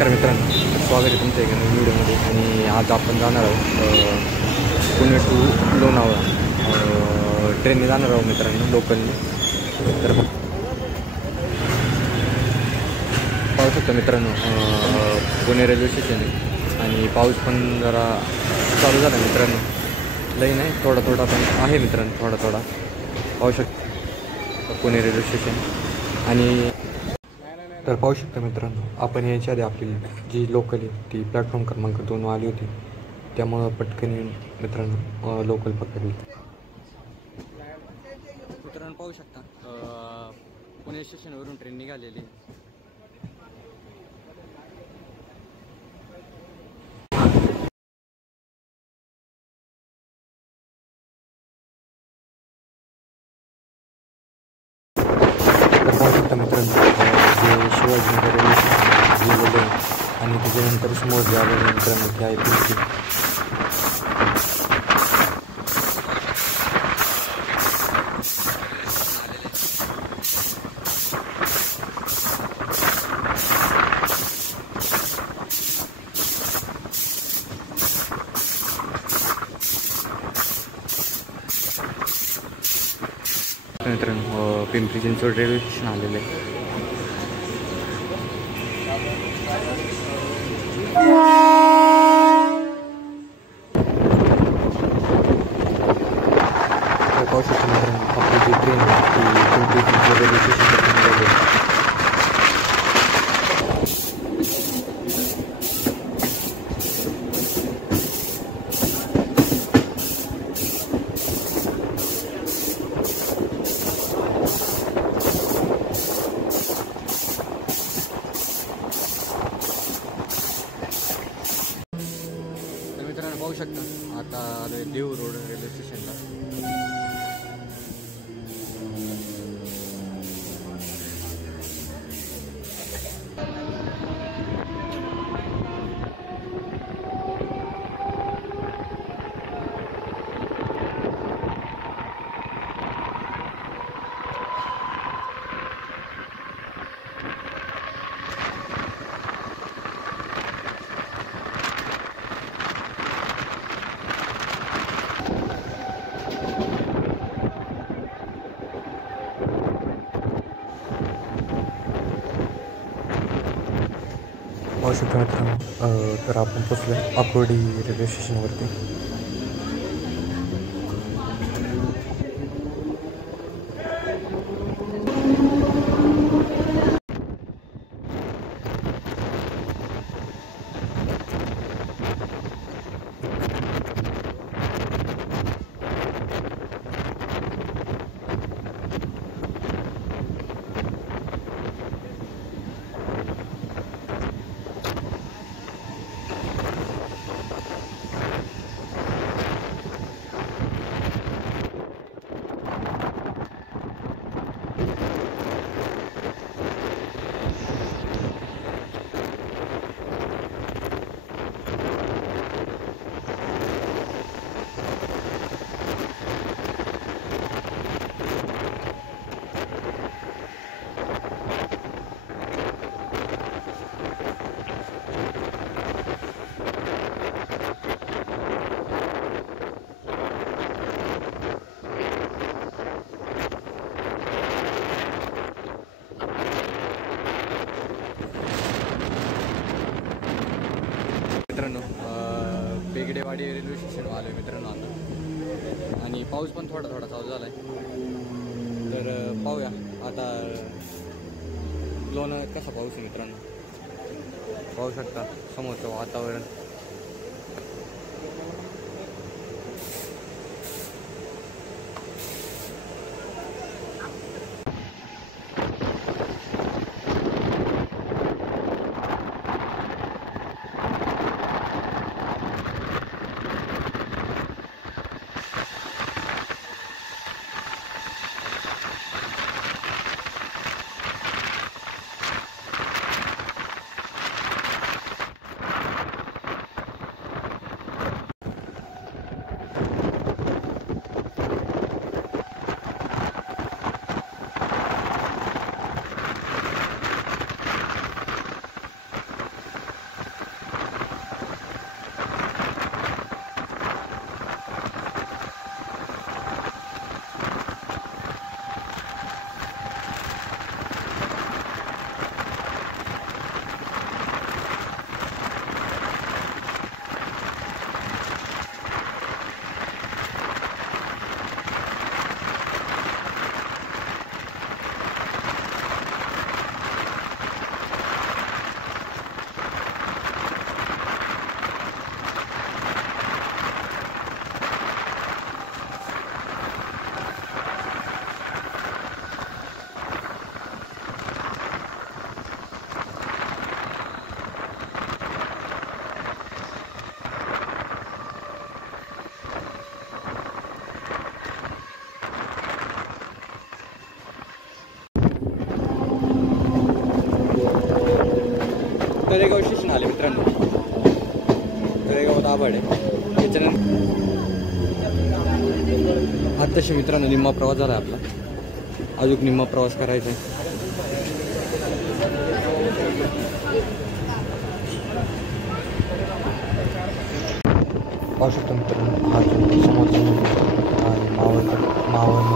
नमस्कार मित्रांनो, स्वागत आहे तुमच्या एका नवीन व्हिडिओमध्ये. आणि आज आपण जाणार आहोत पुणे टू लोणावळा. ट्रेनने जाणार आहोत मित्रांनो, लोकलने. तर पाहू शकतो मित्रांनो, पुणे रेल्वे स्टेशन आहे आणि पाऊस पण जरा चालू झाला मित्रांनो. लई नाही, थोडा थोडा पण आहे मित्रांनो, थोडा थोडा पाहू शकतो पुणे रेल्वे स्टेशन. आणि तर पाहू शकता मित्रांनो, आपण याच्या आधी आपली जी लोकल आहे ती प्लॅटफॉर्म क्रमांक 2 आली होती, त्यामुळं पटकन येऊन मित्रांनो लोकल पकडली. मित्रांनो पाहू शकता, पुणे स्टेशनवरून ट्रेन निघालेली. तर पाहू शकता मित्रांनो, जे शिवाजीनगर रेल्वे स्टेशन गेलेलं आहे आणि त्याच्यानंतर समोर जे आलेलं मित्रांनो ते आहे तुमची. मित्रांनो पिंपरी चिंचवड रेल्वे स्टेशन आलेलं आहे. पाहू शकतो मित्रांनो, आपली जी ट्रेन आहे ती पिंपरी चिंचवड रेल्वे स्टेशनपासून निघाली आहे. मित्रांनो पाहू शकता, आता आलोय देव रोड रेल्वे स्टेशनला. पाहू शकता मित्रांनो, तर आपण पोचलो आकुर्डी रेल्वे स्टेशनवरती. मित्रांनो बेगडेवाडी रेल्वे स्टेशनवर आलो आहे मित्रांनो आता. आणि पाऊस पण थोडा थोडा चालू झाला आहे. तर पाहूया आता लोणावळ्यात कसा पाऊस आहे मित्रांनो. पाहू शकता समोरचं वातावरण. तळेगाव स्टेशन आले मित्रांनो. तळेगाव दाभाडे त्याच्यानंतर आत्ताशी मित्रांनो निम्मा प्रवास झाला आपला. अजून निम्मा प्रवास करायचा आहे. पाहू शकतो मित्रांनो हा समोरचा आणि मावळ समोर मावळ.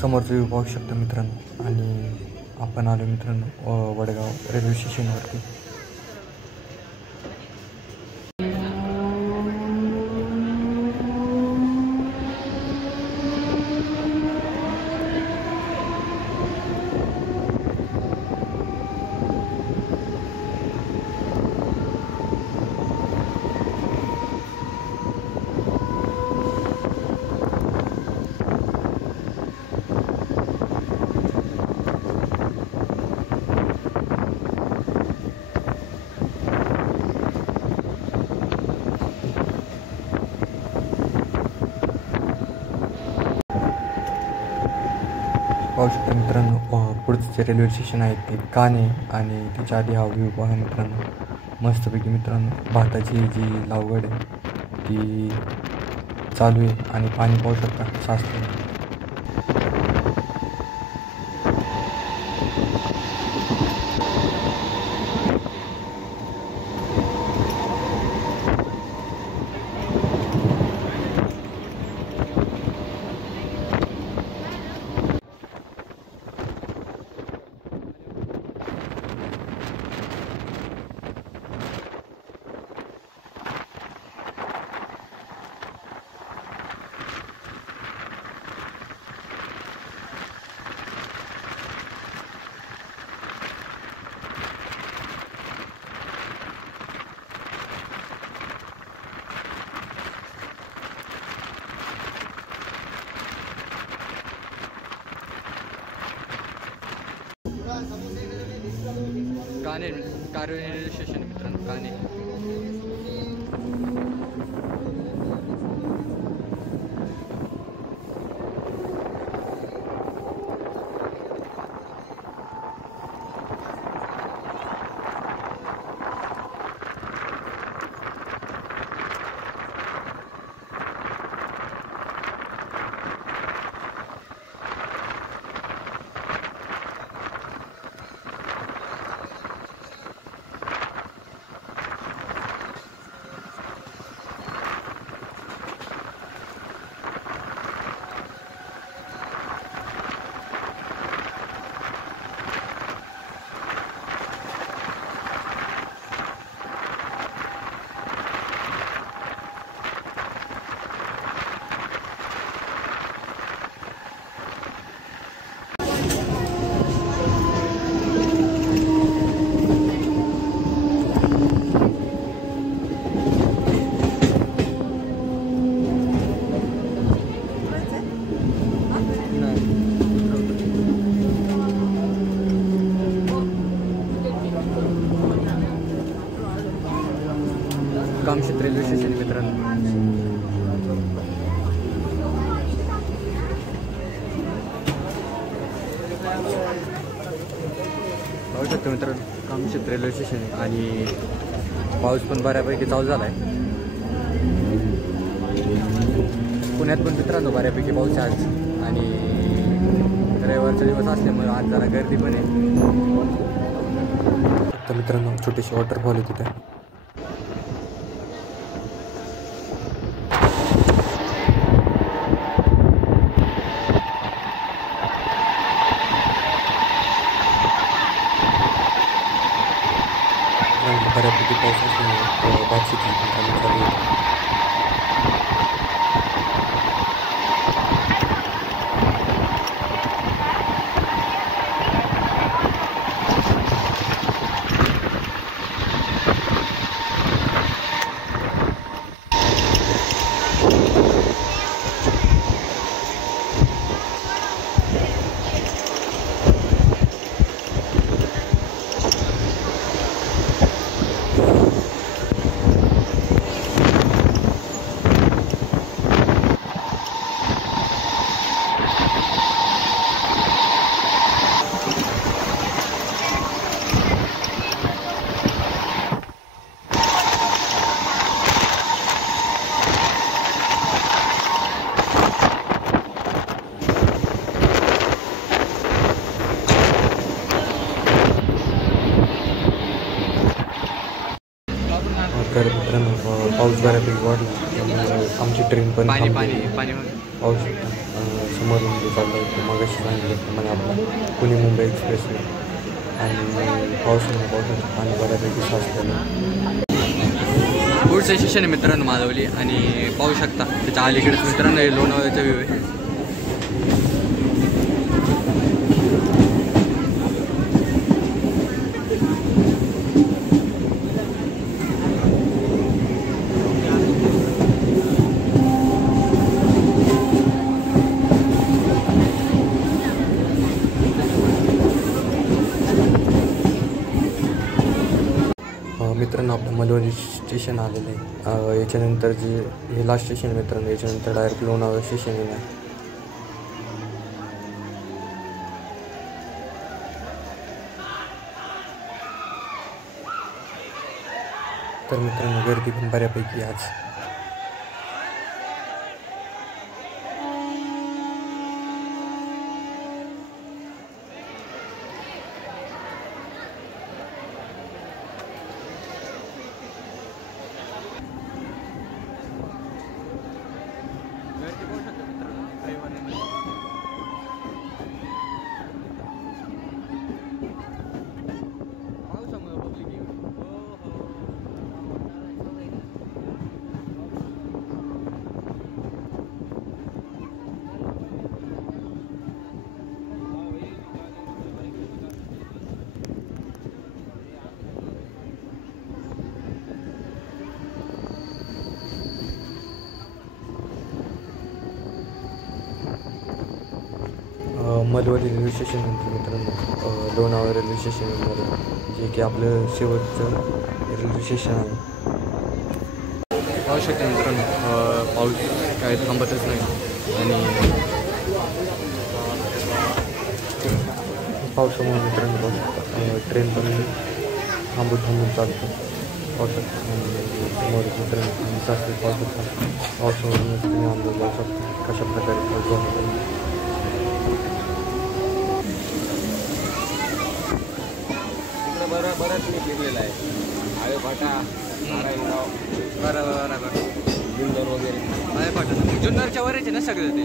समोरचा व्ह्यू पाहू शकतो मित्रांनो. आणि आपण आलो मित्रांनो वडगाव रेल्वे स्टेशनवरती. पाहू शकता मित्रांनो पुढचं जे रेल्वे स्टेशन आहे ते काणे. आणि त्याच्या आधी हा व्ह्यू पहा मित्रांनो मस्तपैकी. मित्रांनो भाताची जी लागवड आहे ती चालू आहे आणि पाणी पाहू शकता साचतं. काणे रेल्वे स्टेशन मित्रांनो काणे. कामशेत रेल्वे स्टेशन मित्रांनो. पाहू शकतो मित्रांनो कामशेत रेल्वे स्टेशन आहे आणि पाऊस पण बऱ्यापैकी चालू झाला आहे. पुण्यात पण मित्रांनो बऱ्यापैकी पाऊस आहे आज आणि रविवारचा दिवस असल्यामुळे आज जरा गर्दी पण आहे. तर मित्रांनो छोटीशी वॉटरफॉल आहे तिथे. बऱ्यापैकी पाऊस असल्यामुळे भातशेती कामं चालू होती. तर मित्रांनो पाऊस बऱ्यापैकी वाढला त्यामुळे आमची ट्रेन पण पाऊस शकतो समोरून जे चाललं आहे मग अशी सांगितल्याप्रमाणे आपला पुणे मुंबई एक्सप्रेस आणि पावसाचं पाणी बऱ्यापैकी साचलेलं. पुढचं स्टेशन आहे मित्रांनो मालवली आणि पाहू शकता त्याच्या अलीकडेच मित्रांनो हे लोणावळ्याचा व्ह्यू आहे. मित्रांनो आपलं मलवली स्टेशन आलेलं आहे. याच्यानंतर जे हे लास्ट स्टेशन मित्रांनो याच्यानंतर डायरेक्ट लोणावळा स्टेशन येणार. तर मित्रांनो गर्दी पण बऱ्यापैकी आज. मलवली रेल्वे स्टेशन नंतर मित्रांनो लोणावळा रेल्वे स्टेशन येणार जे की आपलं शेवटचं रेल्वे स्टेशन आहे. पाहू शकता मित्रांनो पाऊस काय थांबतच नाही आणि पावसामुळे मित्रांनो पाहू शकता ट्रेन पण थांबून चालतो. पाहू शकता समोर मित्रांनो सासरी पावसामुळे तुम्ही अंदाज लावू शकता कशा प्रकारे पाऊस झाला. बराच मी फिरलेला आहे. आळेफाटा बरोबर जुन्नर वगैरे आळेफाटा जुन्नरच्या वरचे ना सगळं ते.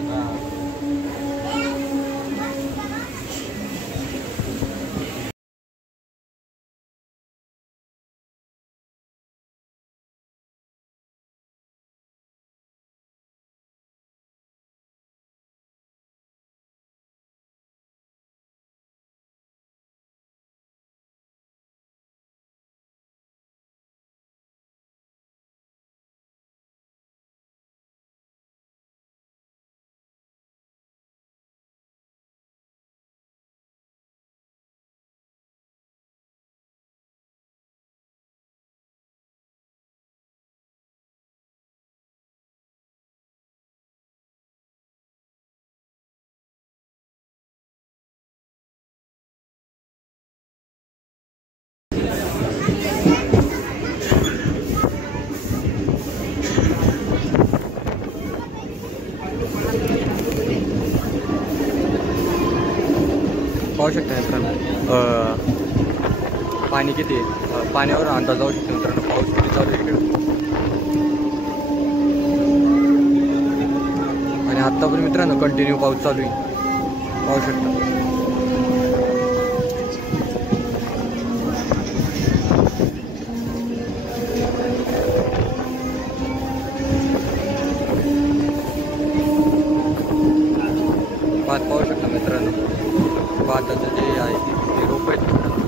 पाहू शकता मित्रांनो पाणी किती आहे, पाण्यावर अंदाज लावू शकतो मित्रांनो पाऊस किती चालू आहे इकडे. आणि आत्ता पण मित्रांनो कंटिन्यू पाऊस चालू आहे पाहू शकता. भात पाहू शकता मित्रांनो, भाताचं जे आहे ते रोप आहेत मित्रांनो.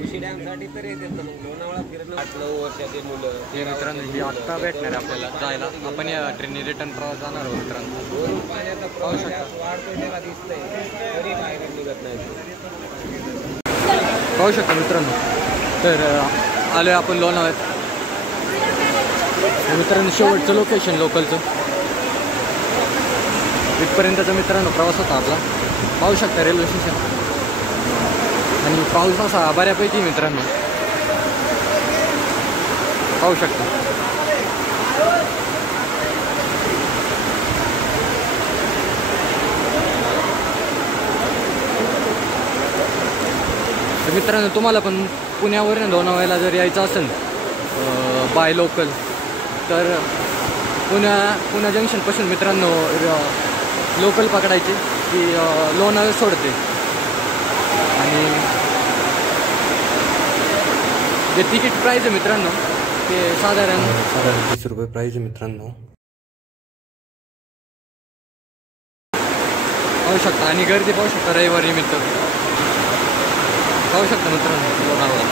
उशी डॅमसाठी तर येतात ना, मग लोणावळा फिरणं 8-9 वर्षाचे मुलं हे मित्रांनो ही आत्ता भेटणार आहे आपल्याला जायला. आपण या ट्रेनने रिटर्न प्रवास जाणार आहोत मित्रांनो. वरून पाण्याचा प्रवास वाढतो त्याला दिसतंय तरी बाहेर निघत नाही. पाहू शकता मित्रांनो. तर आलो आपण लोणावळ्यात. मित्रांनो शेवटचं लोकेशन लोकलचं इथपर्यंतचा मित्रांनो प्रवास होता आपला. पाहू शकता रेल्वे स्टेशन. आणि पाऊस असा बऱ्यापैकी मित्रांनो पाहू शकता. तर मित्रांनो तुम्हाला पण पुण्यावरून लोणावळ्याला जर यायचं असेल बाय लोकल तर पुणा जंक्शनपासून मित्रांनो लोकल पकडायची की लोणावळा सोडते. आणि जे तिकीट प्राईज आहे मित्रांनो ते साधारण 30 रुपये प्राईज आहे मित्रांनो पाहू शकता. आणि गर्दी पाहू शकता रविवारी निमित्त पाहू शकता मित्रांनो लोणावळा.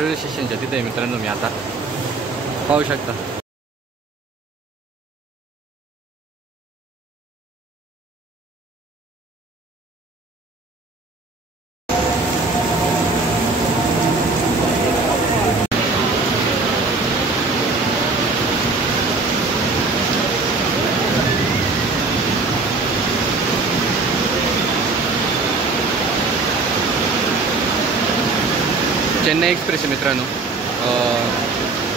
रेल्वे स्टेशनच्या तिथे आहे मित्रांनो मी आता पाहू शकता. चेन्नई एक्सप्रेस आहे मित्रांनो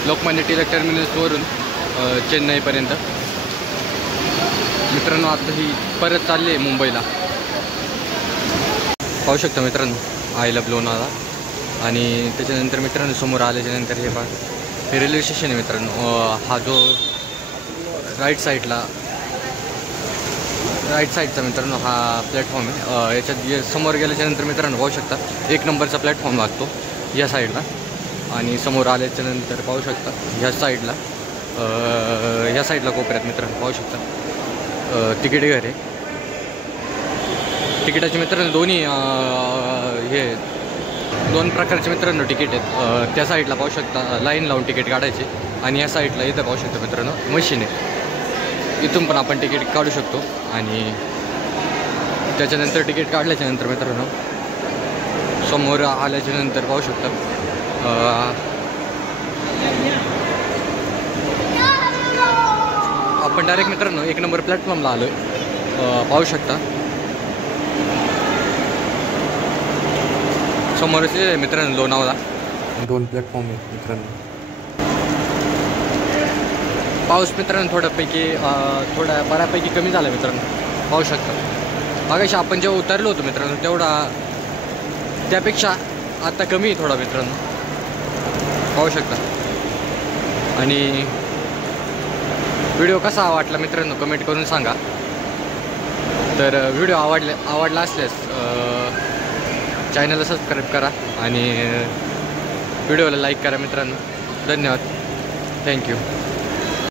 लोकमान्य टिळक टर्मिनसवरून चेन्नईपर्यंत. मित्रांनो आता ही परत चालली आहे मुंबईला पाहू शकता मित्रांनो. I love Lonavala. आणि त्याच्यानंतर मित्रांनो समोर आल्याच्यानंतर हे पहा हे रेल्वे स्टेशन आहे मित्रांनो. हा जो राईट साईडचा मित्रांनो हा प्लॅटफॉर्म आहे. याच्यात समोर गेल्याच्यानंतर मित्रांनो पाहू शकता 1 नंबरचा प्लॅटफॉर्म लागतो या साईडला. आणि समोर आल्याच्यानंतर पाहू शकता ह्या साईडला कोपऱ्यात मित्रांनो पाहू शकता तिकीट घर आहे. तिकिटाचे मित्रांनो दोन्ही हे 2 प्रकारचे मित्रांनो तिकीट आहेत. त्या साईडला पाहू शकता लाईन लावून तिकीट काढायचे. आणि या साईडला इथं पाहू शकता मित्रांनो मशीन आहे. इथून पण आपण तिकीट काढू शकतो. आणि त्याच्यानंतर तिकीट काढल्याच्यानंतर मित्रांनो समोर आल्याच्यानंतर पाहू शकता आपण डायरेक्ट मित्रांनो 1 नंबर प्लॅटफॉर्मला आलो आहे पाहू शकता. समोरच मित्रांनो लोणावळा 2 प्लॅटफॉर्म आहेत मित्रांनो. पाऊस मित्रांनो थोडा बऱ्यापैकी कमी झाला मित्रांनो पाहू शकता. मागाशी आपण जेव्हा उतरलो होतो मित्रांनो तेवढा त्यापेक्षा आता कमी थोडा मित्रांनो पाहू शकता. आणि व्हिडिओ कसा वाटला मित्रांनो कमेंट करून सांगा. तर व्हिडिओ आवडला असल्यास चॅनलला सबस्क्राईब करा आणि व्हिडिओला लाईक करा मित्रांनो. धन्यवाद. थँक्यू.